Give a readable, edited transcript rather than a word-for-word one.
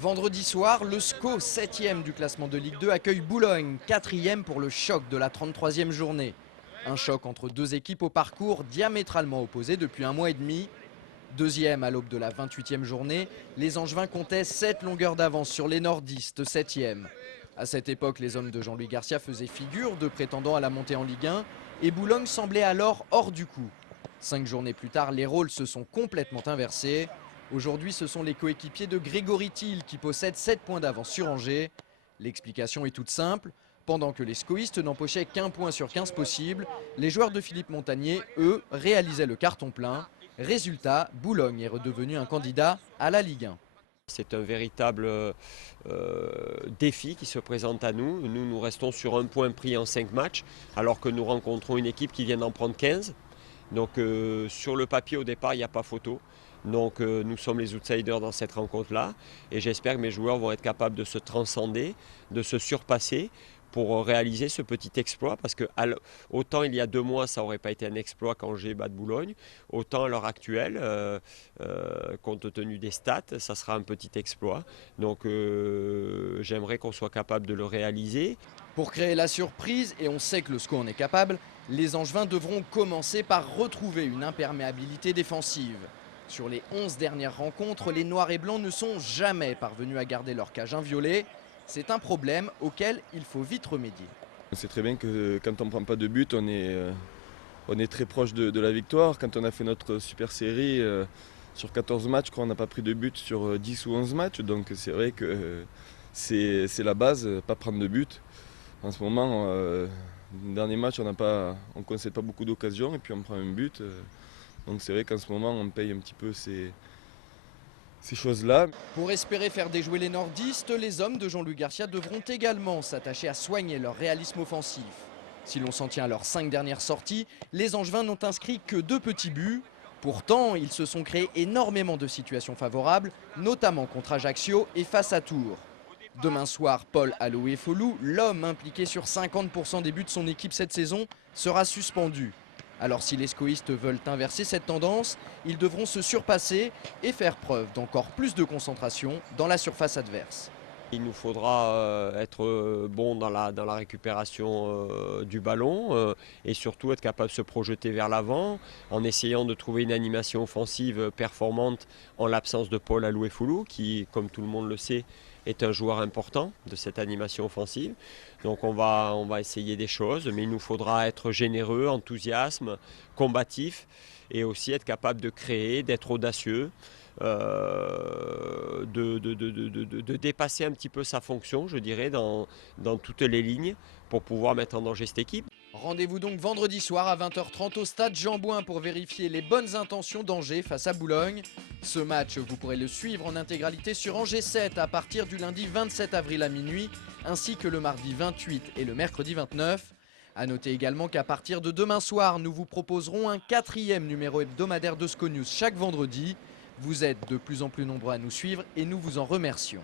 Vendredi soir, le SCO, 7e du classement de Ligue 2, accueille Boulogne, 4e pour le choc de la 33e journée. Un choc entre deux équipes au parcours diamétralement opposé depuis un mois et demi. Deuxième à l'aube de la 28e journée, les Angevins comptaient 7 longueurs d'avance sur les nordistes, 7e. À cette époque, les hommes de Jean-Louis Garcia faisaient figure de prétendants à la montée en Ligue 1 et Boulogne semblait alors hors du coup. 5 journées plus tard, les rôles se sont complètement inversés. Aujourd'hui, ce sont les coéquipiers de Grégory Thiel qui possèdent 7 points d'avance sur Angers. L'explication est toute simple. Pendant que les scoïstes n'empochaient qu'1 point sur 15 possibles, les joueurs de Philippe Montagnier, eux, réalisaient le carton plein. Résultat, Boulogne est redevenu un candidat à la Ligue 1. C'est un véritable défi qui se présente à nous. Nous restons sur 1 point pris en 5 matchs, alors que nous rencontrons une équipe qui vient d'en prendre 15. Donc sur le papier au départ, il n'y a pas photo. Donc nous sommes les outsiders dans cette rencontre-là. Et j'espère que mes joueurs vont être capables de se transcender, de se surpasser pour réaliser ce petit exploit. Parce que autant il y a 2 mois, ça n'aurait pas été un exploit qu'Angers batte Boulogne. Autant à l'heure actuelle, compte tenu des stats, ça sera un petit exploit. Donc j'aimerais qu'on soit capable de le réaliser. Pour créer la surprise, et on sait que le SCO en est capable, les Angevins devront commencer par retrouver une imperméabilité défensive. Sur les 11 dernières rencontres, les Noirs et Blancs ne sont jamais parvenus à garder leur cage inviolée. C'est un problème auquel il faut vite remédier. On sait très bien que quand on ne prend pas de but, on est très proche de la victoire. Quand on a fait notre super série, sur 14 matchs, je crois qu'on n'a pas pris de but sur 10 ou 11 matchs. Donc c'est vrai que c'est la base, pas prendre de but. En ce moment, dernier match, on ne concède pas beaucoup d'occasions et puis on prend un but. Donc c'est vrai qu'en ce moment, on paye un petit peu ces choses-là. Pour espérer faire déjouer les nordistes, les hommes de Jean-Louis Garcia devront également s'attacher à soigner leur réalisme offensif. Si l'on s'en tient à leurs 5 dernières sorties, les Angevins n'ont inscrit que 2 petits buts. Pourtant, ils se sont créés énormément de situations favorables, notamment contre Ajaccio et face à Tours. Demain soir, Paul Aloé-Folou, l'homme impliqué sur 50% des buts de son équipe cette saison, sera suspendu. Alors si les scoïstes veulent inverser cette tendance, ils devront se surpasser et faire preuve d'encore plus de concentration dans la surface adverse. Il nous faudra être bon dans la récupération du ballon et surtout être capable de se projeter vers l'avant en essayant de trouver une animation offensive performante en l'absence de Paul Aloé-Folou qui, comme tout le monde le sait, est un joueur important de cette animation offensive. Donc on va essayer des choses, mais il nous faudra être généreux, enthousiasme, combatif et aussi être capable de créer, d'être audacieux. De dépasser un petit peu sa fonction, je dirais, dans toutes les lignes pour pouvoir mettre en danger cette équipe. Rendez-vous donc vendredi soir à 20h30 au stade Jean-Bouin pour vérifier les bonnes intentions d'Angers face à Boulogne. Ce match, vous pourrez le suivre en intégralité sur Angers 7 à partir du lundi 27 avril à minuit, ainsi que le mardi 28 et le mercredi 29. A noter également qu'à partir de demain soir, nous vous proposerons un 4e numéro hebdomadaire de SCO News chaque vendredi. Vous êtes de plus en plus nombreux à nous suivre et nous vous en remercions.